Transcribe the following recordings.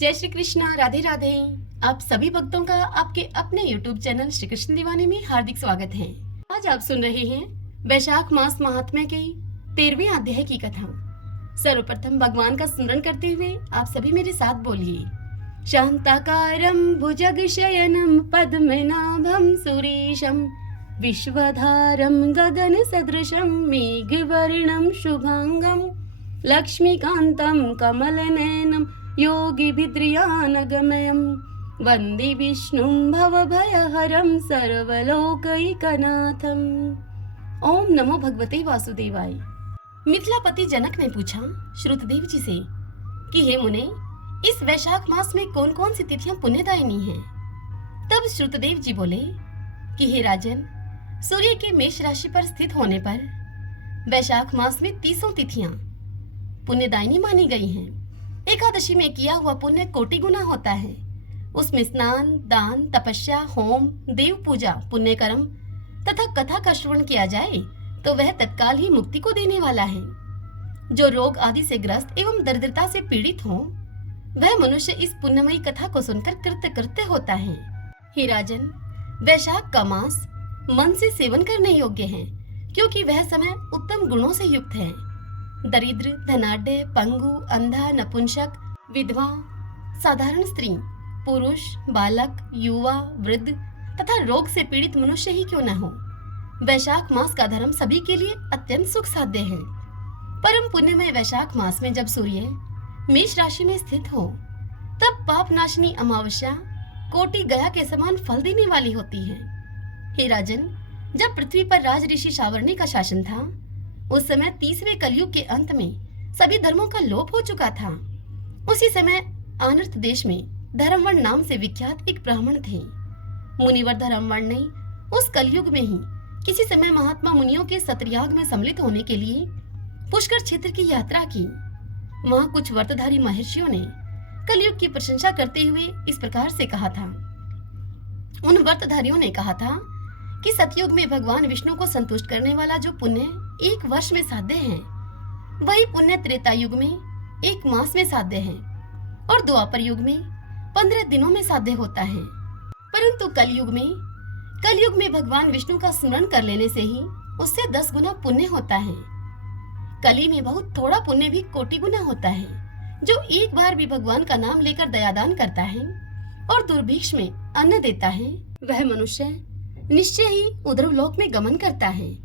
जय श्री कृष्णा, राधे राधे। आप सभी भक्तों का आपके अपने YouTube चैनल श्री कृष्ण दीवानी में हार्दिक स्वागत है। आज आप सुन रहे हैं वैशाख मास महात्म्य के 13वें अध्याय की कथा। सर्वप्रथम भगवान का स्मरण करते हुए आप सभी मेरे साथ बोलिए। शांताकारं भुजगशयनं पद्मनाभं सुरेशं विश्वधारं गगनसदृशं मेघवर्णं शुभांगं लक्ष्मीकान्तं कमलनयनं योगिभिद्रियानगमयं वन्दे विष्णुं भवभयहरं सर्वलोकैकनाथम्। ओम नमो भगवते वासुदेवाय। मिथिलापति जनक ने पूछा श्रुतदेव जी से कि हे मुने, इस वैशाख मास में कौन कौन सी तिथियां पुण्यदायिनी हैं? तब श्रुतदेव जी बोले कि हे राजन, सूर्य के मेष राशि पर स्थित होने पर वैशाख मास में 30 तिथियां पुण्यदायिनी मानी गई हैं। एकादशी में किया हुआ पुण्य कोटि गुना होता है। उसमें स्नान, दान, तपस्या, होम, देव पूजा, पुण्य कर्म तथा कथा का श्रवण किया जाए तो वह तत्काल ही मुक्ति को देने वाला है। जो रोग आदि से ग्रस्त एवं दरिद्रता से पीड़ित हो, वह मनुष्य इस पुण्यमयी कथा को सुनकर कृत्य कृत्य होता है। हे राजन, वैशाख का मास मन से सेवन करने योग्य है, क्योंकि वह समय उत्तम गुणों से युक्त है। दरिद्र, धनाढ्य, पंगु, अंधा, नपुंसक, विधवा, साधारण स्त्री, पुरुष, बालक, युवा, वृद्ध तथा रोग से पीड़ित मनुष्य ही क्यों न हो, वैशाख मास का धर्म सभी के लिए अत्यंत सुख साध्य है। परम पुण्यमय वैशाख मास में जब सूर्य मेष राशि में स्थित हो, तब पाप नाशनी अमावस्या कोटि गया के समान फल देने वाली होती है। हे राजन, जब पृथ्वी पर राज ऋषि सावर्णी का शासन था, उस समय 30वें कलयुग के अंत में सभी धर्मों का लोप हो चुका था। उसी समय आनर्त देश में धर्मवर्ण नाम से विख्यात एक ब्राह्मण थे। मुनिवर धर्मवर्ण ने उस कलयुग में ही किसी समय महात्मा मुनियों के सत्रयाग में सम्मिलित होने के लिए पुष्कर क्षेत्र की यात्रा की। वहां कुछ व्रतधारी महर्षियों ने कलयुग की प्रशंसा करते हुए इस प्रकार से कहा था। उन व्रतधारियों ने कहा था कि सतयुग में भगवान विष्णु को संतुष्ट करने वाला जो पुण्य 1 वर्ष में साध्य है, वही पुण्य त्रेता युग में 1 मास में साध्य है और द्वापर युग में 15 दिनों में साध्य होता है। परंतु कलयुग में भगवान विष्णु का स्मरण कर लेने से ही उससे 10 गुना पुण्य होता है। कली में बहुत थोड़ा पुण्य भी कोटि गुना होता है। जो एक बार भी भगवान का नाम लेकर दयादान करता है और दुर्भिक्ष में अन्न देता है, वह मनुष्य निश्चय ही उधर्व लोक में गमन करता है।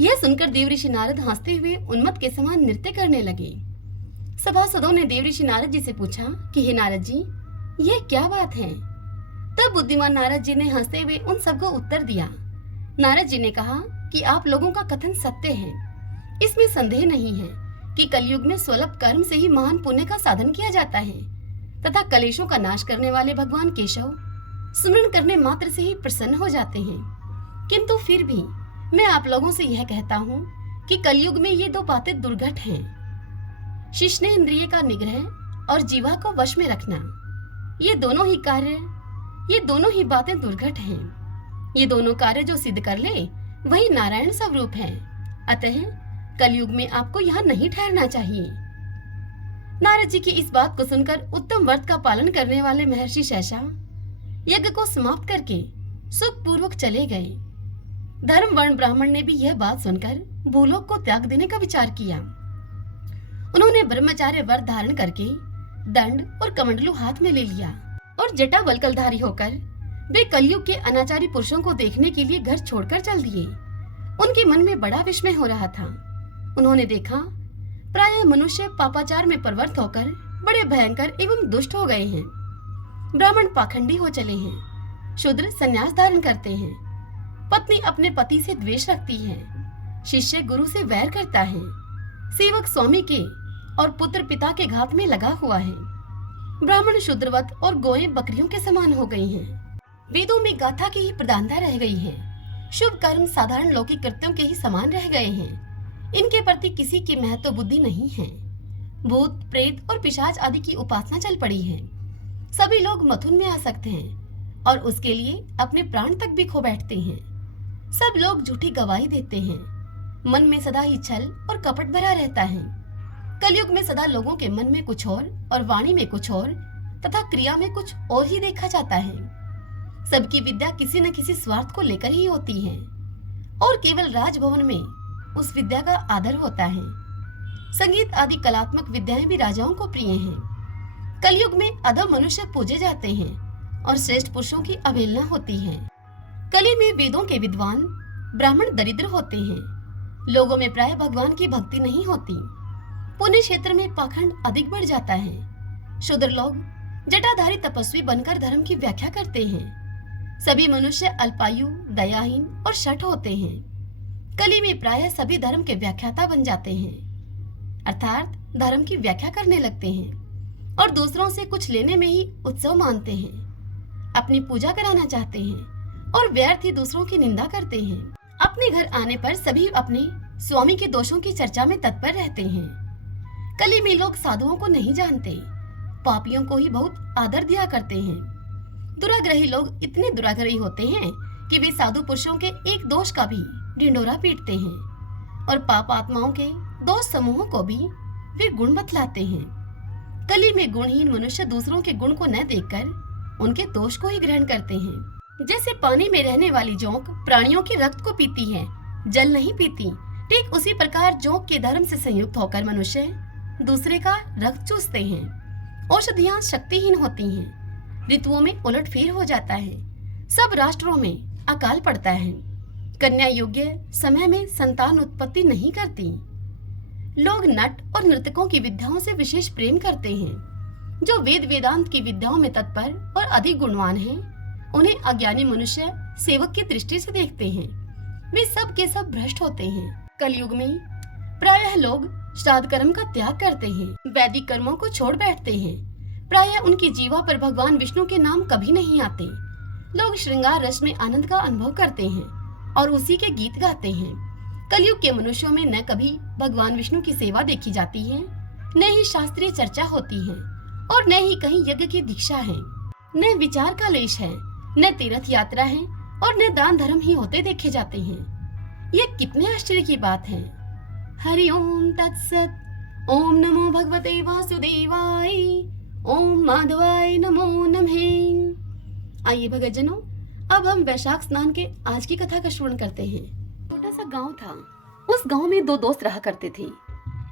यह सुनकर देवऋषि नारद हंसते हुए उन्मत्त के समान नृत्य करने लगे। सभासदों ने देवऋषि नारद जी से पूछा कि हे नारद जी, यह क्या बात है? तब बुद्धिमान नारद जी ने हंसते हुए उन सबको उत्तर दिया। नारद जी ने कहा कि आप लोगों का कथन सत्य है। इसमें संदेह नहीं है कि कलयुग में स्वल्प कर्म से ही महान पुण्य का साधन किया जाता है तथा कलेशों का नाश करने वाले भगवान केशव स्मरण करने मात्र से ही प्रसन्न हो जाते हैं। किंतु फिर भी मैं आप लोगों से यह कहता हूँ कि कलयुग में ये 2 बातें दुर्घट हैं। शिश्नेन्द्रिय का निग्रह और जीवा को वश में रखना, ये दोनों ही बातें दुर्घट हैं। ये दोनों कार्य जो सिद्ध कर ले, वही नारायण स्वरूप है। अतः कलयुग में आपको यहाँ नहीं ठहरना चाहिए। नारद जी की इस बात को सुनकर उत्तम व्रत का पालन करने वाले महर्षि शेषा यज्ञ को समाप्त करके सुख पूर्वक चले गए। धर्म वर्ण ब्राह्मण ने भी यह बात सुनकर भूलोक को त्याग देने का विचार किया। उन्होंने ब्रह्मचार्य व्रत धारण करके दंड और कमंडलू हाथ में ले लिया और जटा वल्कलधारी होकर वे कलयुग के अनाचारी पुरुषों को देखने के लिए घर छोड़कर चल दिए। उनके मन में बड़ा विस्मय हो रहा था। उन्होंने देखा प्रायः मनुष्य पापाचार में प्रवृत्त होकर बड़े भयंकर एवं दुष्ट हो गए हैं। ब्राह्मण पाखंडी हो चले हैं, शूद्र संन्यास धारण करते हैं, पत्नी अपने पति से द्वेष रखती है, शिष्य गुरु से वैर करता है, सेवक स्वामी के और पुत्र पिता के घात में लगा हुआ है। ब्राह्मण शूद्रवत और गोएं बकरियों के समान हो गई हैं। वेदों में गाथा की ही प्रधानता रह गई है। शुभ कर्म साधारण लौकिक कृत्यों के ही समान रह गए हैं। इनके प्रति किसी की महत्व बुद्धि नहीं है। भूत, प्रेत और पिशाच आदि की उपासना चल पड़ी है। सभी लोग मथुन में आ सकते हैं और उसके लिए अपने प्राण तक भी खो बैठते हैं। सब लोग झूठी गवाही देते हैं। मन में सदा ही छल और कपट भरा रहता है। कलयुग में सदा लोगों के मन में कुछ और वाणी में कुछ और तथा क्रिया में कुछ और ही देखा जाता है। सबकी विद्या किसी न किसी स्वार्थ को लेकर ही होती है और केवल राजभवन में उस विद्या का आदर होता है। संगीत आदि कलात्मक विद्याएं भी राजाओं को प्रिय हैं। कलयुग में अधम मनुष्य पूजे जाते हैं और श्रेष्ठ पुरुषों की अवहेलना होती है। कली में वेदों के विद्वान ब्राह्मण दरिद्र होते हैं। लोगों में प्राय भगवान की भक्ति नहीं होती। पुण्य क्षेत्र में पाखंड अधिक बढ़ जाता है। शूद्र लोग जटाधारी तपस्वी बनकर धर्म की व्याख्या करते हैं। सभी मनुष्य अल्पायु, दयाहीन और शठ होते हैं। कली में प्रायः सभी धर्म के व्याख्याता बन जाते हैं, अर्थात धर्म की व्याख्या करने लगते हैं और दूसरों से कुछ लेने में ही उत्सव मानते हैं। अपनी पूजा कराना चाहते हैं और व्यर्थ ही दूसरों की निंदा करते हैं। अपने घर आने पर सभी अपने स्वामी के दोषों की चर्चा में तत्पर रहते हैं। कली में लोग साधुओं को नहीं जानते, पापियों को ही बहुत आदर दिया करते हैं। दुराग्रही लोग इतने दुराग्रही होते हैं कि वे साधु पुरुषों के एक दोष का भी ढिंढोरा पीटते हैं और पाप आत्माओं के दोष समूहों को भी वे गुण बतलाते हैं। कली में गुणहीन मनुष्य दूसरों के गुण को न देखकर उनके दोष को ही ग्रहण करते हैं। जैसे पानी में रहने वाली जोंक प्राणियों के रक्त को पीती है, जल नहीं पीती, ठीक उसी प्रकार जोंक के धर्म से संयुक्त होकर मनुष्य दूसरे का रक्त चूसते हैं। औषधियां शक्तिहीन होती हैं, ऋतुओं में उलटफेर हो जाता है, सब राष्ट्रों में अकाल पड़ता है, कन्या योग्य समय में संतान उत्पत्ति नहीं करती। लोग नट और नर्तकों की विद्याओं से विशेष प्रेम करते हैं। जो वेद वेदांत की विद्याओं में तत्पर और अधिक गुणवान हैं, उन्हें अज्ञानी मनुष्य सेवक की दृष्टि से देखते हैं। वे सब के सब भ्रष्ट होते हैं। कलयुग में प्रायः लोग श्राद्ध कर्म का त्याग करते हैं, वैदिक कर्मों को छोड़ बैठते हैं। प्रायः उनकी जीवा पर भगवान विष्णु के नाम कभी नहीं आते। लोग श्रृंगार रस में आनंद का अनुभव करते हैं और उसी के गीत गाते हैं। कलयुग के मनुष्यों में न कभी भगवान विष्णु की सेवा देखी जाती है, न ही शास्त्रीय चर्चा होती है और न ही कहीं यज्ञ की दीक्षा है। न विचार का लेश है, न तीर्थ यात्रा है और न दान धर्म ही होते देखे जाते हैं। ये कितने आश्चर्य की बात है। हरि ओम तत्सत। ओम नमो भगवते वासुदेवाय। ओम माधवाय नमो नमः। आइए भगतजनों, अब हम वैशाख स्नान के आज की कथा का श्रवण करते हैं। छोटा सा गांव था। उस गांव में दो दोस्त रहा करते थे।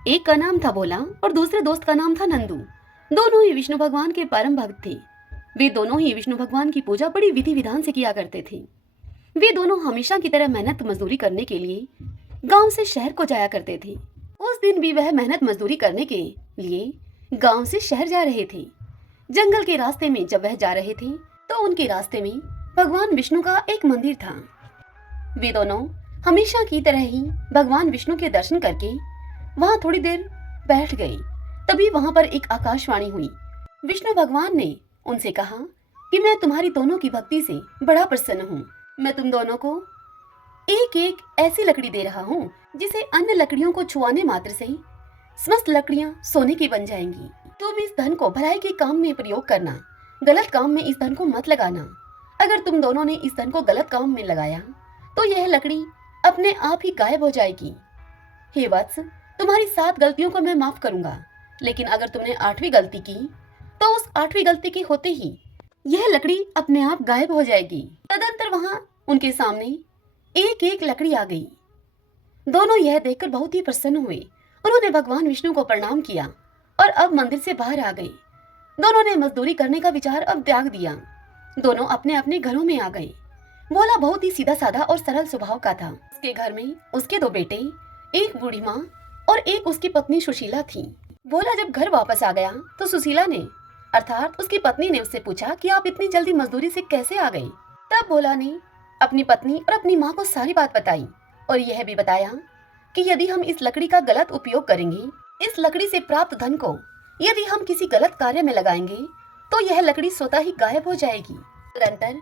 एक का नाम था भोला और दूसरे दोस्त का नाम था नंदू। दोनों ही विष्णु भगवान के परम भक्त थे। वे दोनों ही विष्णु भगवान की पूजा बड़ी विधि विधान से किया करते थे। वे दोनों हमेशा की तरह मेहनत मजदूरी करने के लिए गांव से शहर को जाया करते थे। उस दिन भी वह मेहनत मजदूरी करने के लिए गांव से शहर जा रहे थे। जंगल के रास्ते में जब वह जा रहे थे तो उनके रास्ते में भगवान विष्णु का एक मंदिर था। वे दोनों हमेशा की तरह ही भगवान विष्णु के दर्शन करके वहां थोड़ी देर बैठ गए। तभी वहां पर एक आकाशवाणी हुई। विष्णु भगवान ने उनसे कहा कि मैं तुम्हारी दोनों की भक्ति से बड़ा प्रसन्न हूँ। मैं तुम दोनों को एक एक ऐसी लकड़ी दे रहा हूँ जिसे अन्य लकड़ियों को छुआने मात्र से समस्त लकड़ियाँ सोने की बन जाएंगी। तुम इस धन को भलाई के काम में प्रयोग करना, गलत काम में इस धन को मत लगाना। अगर तुम दोनों ने इस धन को गलत काम में लगाया तो यह लकड़ी अपने आप ही गायब हो जाएगी। हे वत्स, तुम्हारी 7 गलतियों को मैं माफ करूंगा, लेकिन अगर तुमने 8वीं गलती की तो उस 8वीं गलती के होते ही यह लकड़ी अपने आप गायब हो जाएगी। तदंतर वहां उनके सामने एक एक लकड़ी आ गई। दोनों यह देखकर बहुत ही प्रसन्न हुए। उन्होंने भगवान विष्णु को प्रणाम किया और अब मंदिर से बाहर आ गए। दोनों ने मजदूरी करने का विचार अब त्याग दिया। दोनों अपने अपने घरों में आ गए। भोला बहुत ही सीधा साधा और सरल स्वभाव का था। उसके घर में उसके 2 बेटे, एक बूढ़ी माँ और एक उसकी पत्नी सुशीला थी। भोला जब घर वापस आ गया तो सुशीला ने अर्थात उसकी पत्नी ने उससे पूछा कि आप इतनी जल्दी मजदूरी से कैसे आ गई। तब भोला ने अपनी पत्नी और अपनी माँ को सारी बात बताई और यह भी बताया कि यदि हम इस लकड़ी का गलत उपयोग करेंगे, इस लकड़ी से प्राप्त धन को यदि हम किसी गलत कार्य में लगाएंगे तो यह लकड़ी स्वतः ही गायब हो जाएगी। तदंतर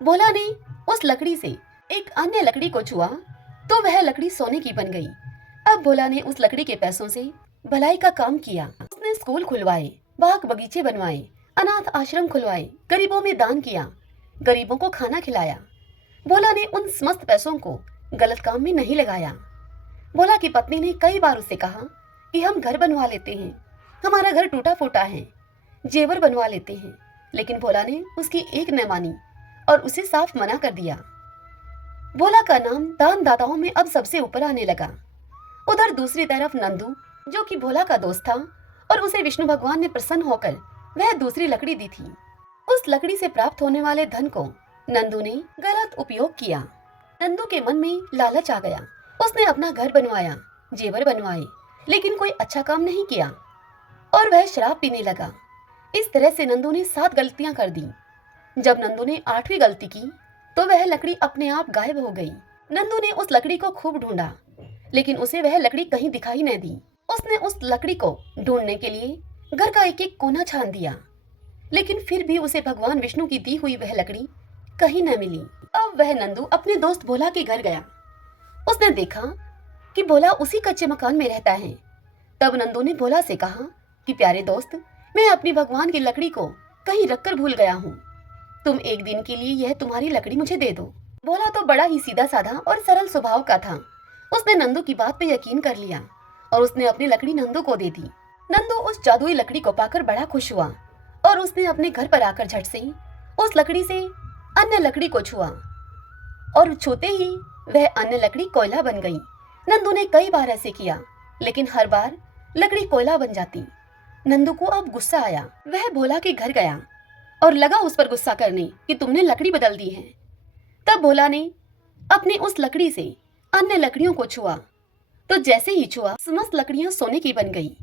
भोला ने उस लकड़ी से एक अन्य लकड़ी को छुआ तो वह लकड़ी सोने की बन गई। अब भोला ने उस लकड़ी के पैसों से भलाई का काम किया। उसने स्कूल खुलवाए, बाग बगीचे बनवाए, अनाथ आश्रम खुलवाए, गरीबों में दान किया, गरीबों को खाना खिलाया। भोला ने उन समस्त पैसों को गलत काम में नहीं लगाया। भोला की पत्नी ने कई बार उससे कहा कि हम घर बनवा लेते हैं, हमारा घर टूटा फूटा है, जेवर बनवा लेते हैं, लेकिन भोला ने उसकी एक न मानी और उसे साफ मना कर दिया। भोला का नाम दान दाताओं में अब सबसे ऊपर आने लगा। उधर दूसरी तरफ नंदू, जो कि भोला का दोस्त था और उसे विष्णु भगवान ने प्रसन्न होकर वह दूसरी लकड़ी दी थी, उस लकड़ी से प्राप्त होने वाले धन को नंदू ने गलत उपयोग किया। नंदू के मन में लालच आ गया। उसने अपना घर बनवाया, जेवर बनवाए, लेकिन कोई अच्छा काम नहीं किया और वह शराब पीने लगा। इस तरह से नंदू ने 7 गलतियां कर दी। जब नंदू ने 8वीं गलती की तो वह लकड़ी अपने आप गायब हो गई। नंदू ने उस लकड़ी को खूब ढूंढा, लेकिन उसे वह लकड़ी कहीं दिखाई न दी। उसने उस लकड़ी को ढूंढने के लिए घर का एक एक कोना छान दिया, लेकिन फिर भी उसे भगवान विष्णु की दी हुई वह लकड़ी कहीं न मिली। अब वह नंदू अपने दोस्त भोला के घर गया। उसने देखा कि भोला उसी कच्चे मकान में रहता है। तब नंदू ने भोला से कहा कि प्यारे दोस्त, मैं अपनी भगवान की लकड़ी को कहीं रखकर भूल गया हूँ। तुम एक दिन के लिए यह तुम्हारी लकड़ी मुझे दे दो। भोला तो बड़ा ही सीधा साधा और सरल स्वभाव का था। उसने नंदू की बात पे यकीन कर लिया और उसने अपनी लकड़ी नंदू को दे दी। नंदू उस जादुई लकड़ी को पाकर बड़ा खुश हुआ और उसने अपने घर पर आकर झट से उस लकड़ी से अन्य लकड़ी को छुआ और छूते ही वह अन्य लकड़ी कोयला बन गई। नंदू ने कई बार ऐसे किया, लेकिन हर बार लकड़ी कोयला बन जाती। नंदू को अब गुस्सा आया। वह भोला के घर गया और लगा उस पर गुस्सा करने कि तुमने लकड़ी बदल दी है। तब भोला ने अपनी उस लकड़ी से अन्य लकड़ियों को छुआ, तो जैसे ही छुआ समस्त लकड़ियां सोने की बन गई।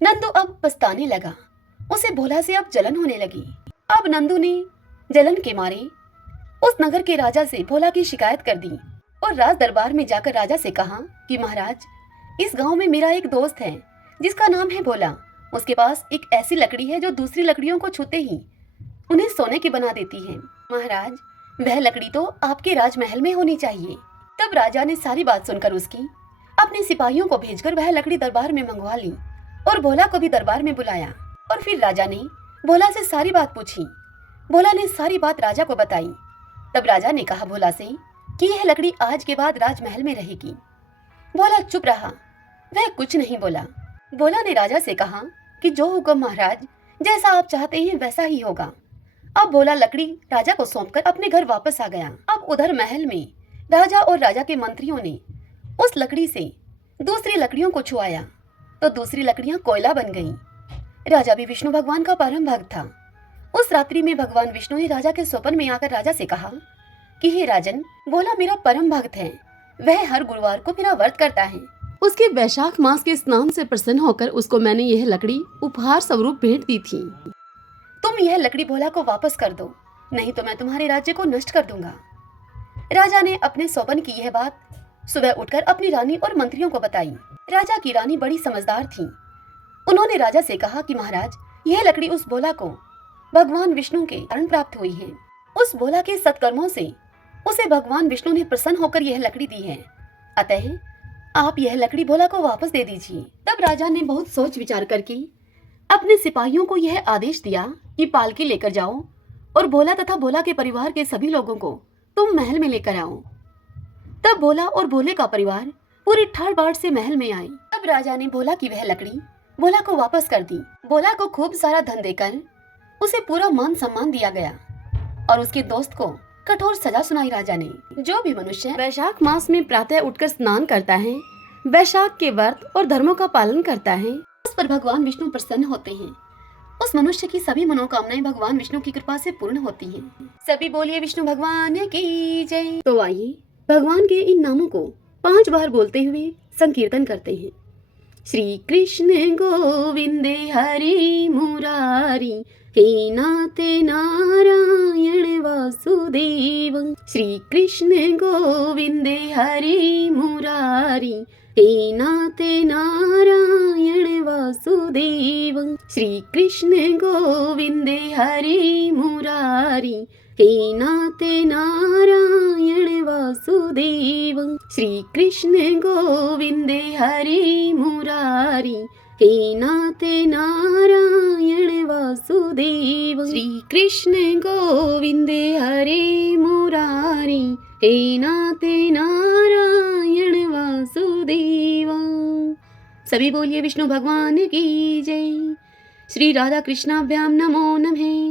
नंदू अब पछताने लगा। उसे भोला से अब जलन होने लगी। अब नंदू ने जलन के मारे उस नगर के राजा से भोला की शिकायत कर दी और राज दरबार में जाकर राजा से कहा कि महाराज, इस गांव में मेरा एक दोस्त है जिसका नाम है भोला। उसके पास एक ऐसी लकड़ी है जो दूसरी लकड़ियों को छूते ही उन्हें सोने की बना देती है। महाराज, वह लकड़ी तो आपके राजमहल में होनी चाहिए। तब राजा ने सारी बात सुनकर उसकी अपने सिपाहियों को भेजकर वह लकड़ी दरबार में मंगवा ली और भोला को भी दरबार में बुलाया और फिर राजा ने भोला से सारी बात पूछी। भोला ने सारी बात राजा को बताई। तब राजा ने कहा भोला से कि यह लकड़ी आज के बाद राजमहल में रहेगी। भोला चुप रहा, वह कुछ नहीं बोला। भोला ने राजा से कहा कि जो हुक्म महाराज, जैसा आप चाहते हैं वैसा ही होगा। अब भोला लकड़ी राजा को सौंपकर अपने घर वापस आ गया। अब उधर महल में राजा और राजा के मंत्रियों ने उस लकड़ी से दूसरी लकड़ियों को छुआया तो दूसरी लकड़ियां कोयला बन गईं। राजा भी विष्णु भगवान का परम भक्त था। उस रात्रि में भगवान विष्णु ने राजा के स्वप्न में आकर राजा से कहा कि हे राजन, भोला मेरा परम भक्त है। वह हर गुरुवार को मेरा व्रत करता है। उसके वैशाख मास के स्नान से प्रसन्न होकर उसको मैंने यह लकड़ी उपहार स्वरूप भेंट दी थी। तुम यह लकड़ी भोला को वापस कर दो, नहीं तो मैं तुम्हारे राज्य को नष्ट कर दूंगा। राजा ने अपने स्वप्न की यह बात सुबह उठकर अपनी रानी और मंत्रियों को बताई। राजा की रानी बड़ी समझदार थी। उन्होंने राजा से कहा कि महाराज, यह लकड़ी उस भोला को भगवान विष्णु के कारण प्राप्त हुई है। उस भोला के सत्कर्मों से उसे भगवान विष्णु ने प्रसन्न होकर यह लकड़ी दी है। अतः आप यह लकड़ी भोला को वापस दे दीजिए। तब राजा ने बहुत सोच विचार करके अपने सिपाहियों को यह आदेश दिया कि पालकी लेकर जाओ और भोला तथा भोला के परिवार के सभी लोगों को तुम महल में लेकर आओ। तब भोला और भोले का परिवार पूरी ठाड़ बाट से महल में आए। तब राजा ने भोला की वह लकड़ी भोला को वापस कर दी। भोला को खूब सारा धन देकर उसे पूरा मान सम्मान दिया गया और उसके दोस्त को कठोर सजा सुनाई राजा ने। जो भी मनुष्य वैशाख मास में प्रातः उठकर स्नान करता है, वैशाख के व्रत और धर्मों का पालन करता है, उस पर भगवान विष्णु प्रसन्न होते हैं। उस मनुष्य की सभी मनोकामनाएं भगवान विष्णु की कृपा से पूर्ण होती हैं। सभी बोलिए विष्णु भगवान की जय। तो आइए भगवान के इन नामों को 5 बार बोलते हुए संकीर्तन करते हैं। श्री कृष्ण गोविंदे हरि मुरारी, हे नाथ नारायण वासुदेव। श्री कृष्ण गोविंदे हरि मुरारी, हे नाथ नारायण वासुदेव। श्री कृष्ण गोविंदे हरि मुरारी, हे नाथ नारायण वासुदेव। श्री कृष्ण गोविंदे हरि मुरारी, हे नाथ नारायण वासुदेव। श्री कृष्ण गोविंदे हरे मुरारी, हे नाथ नारायण वासुदेव। सभी बोलिए विष्णु भगवान की जय। श्री राधा कृष्णाभ्याम नमो नमः।